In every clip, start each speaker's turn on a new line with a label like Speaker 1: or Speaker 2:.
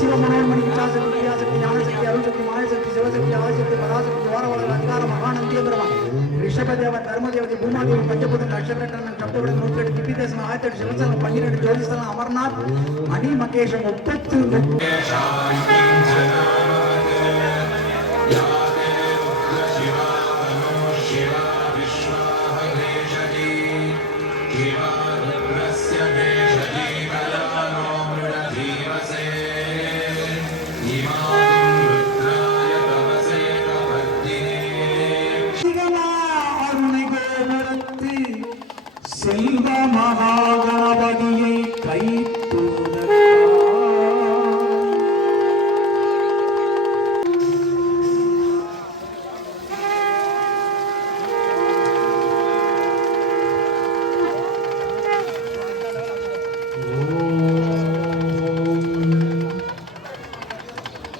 Speaker 1: சிவமனோன் மணி விசாசக்தி வியாசக்தி ஞானசக்தி அருள்சக்தி மாயசக்தி சிவசக்தி ஆதிசக்தி பராசக்தி வாரவளர் அங்கார மகானந்திய பிரமன் ரிஷபதேவன் தர்மதேவதி பூமாதேவி பஞ்சபுதன் அஷகட்டனன் சப்தபுடன் நூற்றெட்டு திப்பிதேசம் ஆயிரத்தி எட்டு சிவசலம் பன்னிரெண்டு ஜோதிஸ்தலம் அமர்நாத் மணி மகேஷம் முப்பத்து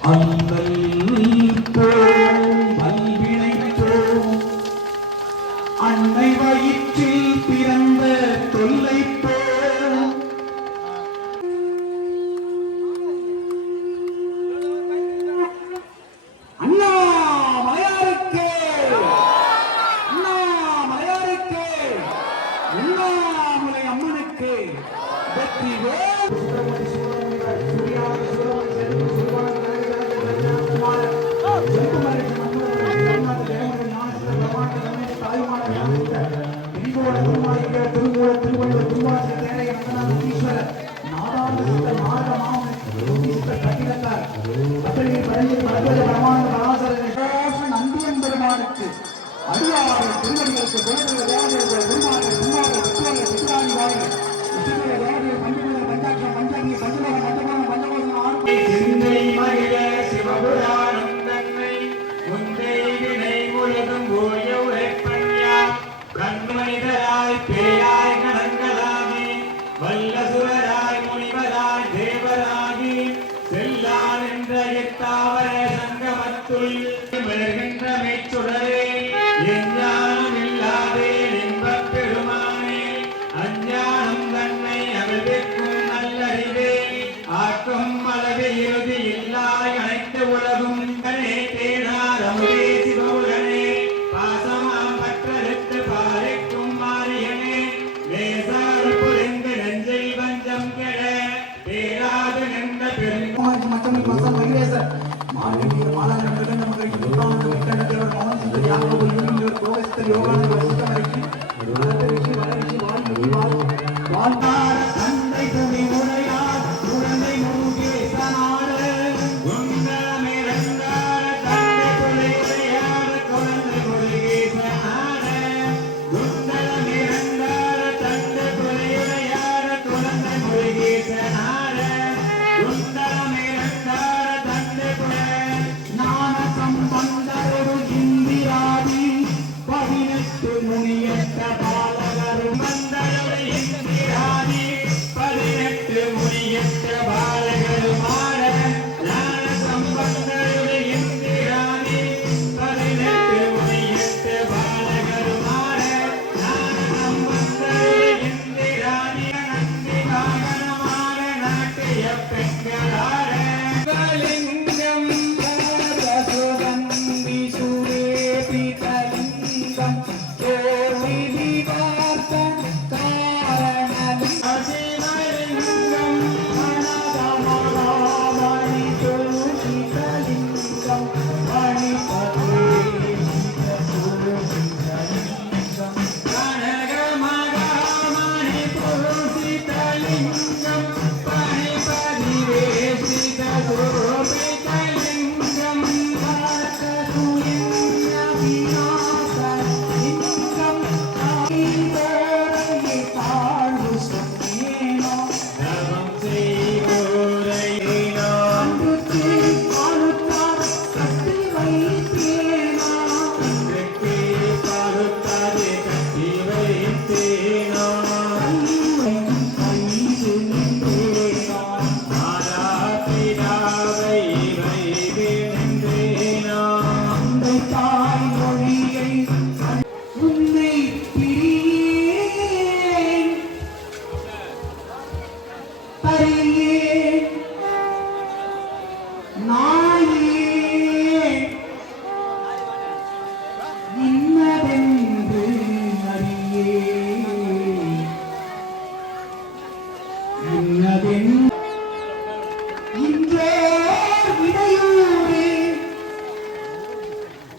Speaker 2: Amen. நின்ற எத்தாவர சங்கமத்துள் மெழுகின்ற மெய்ச்சுடரே எஞ்ஞானம் இல்லாதே இன்பப் பெருமானே அஞ்ஞானம் தன்னை அகழ்விக்கும் நல்லறிவே
Speaker 3: ಹೇಳಿ ಸರ್ ಮಾನವೀಯ ಮಾನವ ನಮಗೆ
Speaker 1: ಎಲ್ಲವನ್ನು ಇಟ್ಟಂತೆ ಅವರು ಮೌನ ಯಾರು ಯೋಗ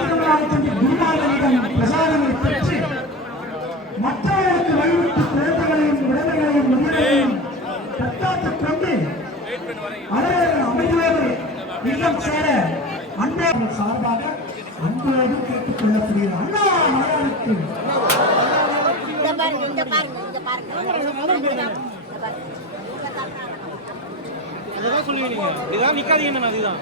Speaker 1: திருமணத்தின் குருநாதனிடம் பிரசாதங்களை பெற்று மற்றவர்களுக்கு வழிவிட்டு குழந்தைகளையும் உடைமைகளையும் தற்காத்துக் கொண்டு அமைதியோடு இல்லம் சேர அன்பர்கள் சார்பாக அன்போடு கேட்டுக் அண்ணா
Speaker 4: சொல்லுவீங்க இதுதான் நிக்காதீங்க அதுதான்.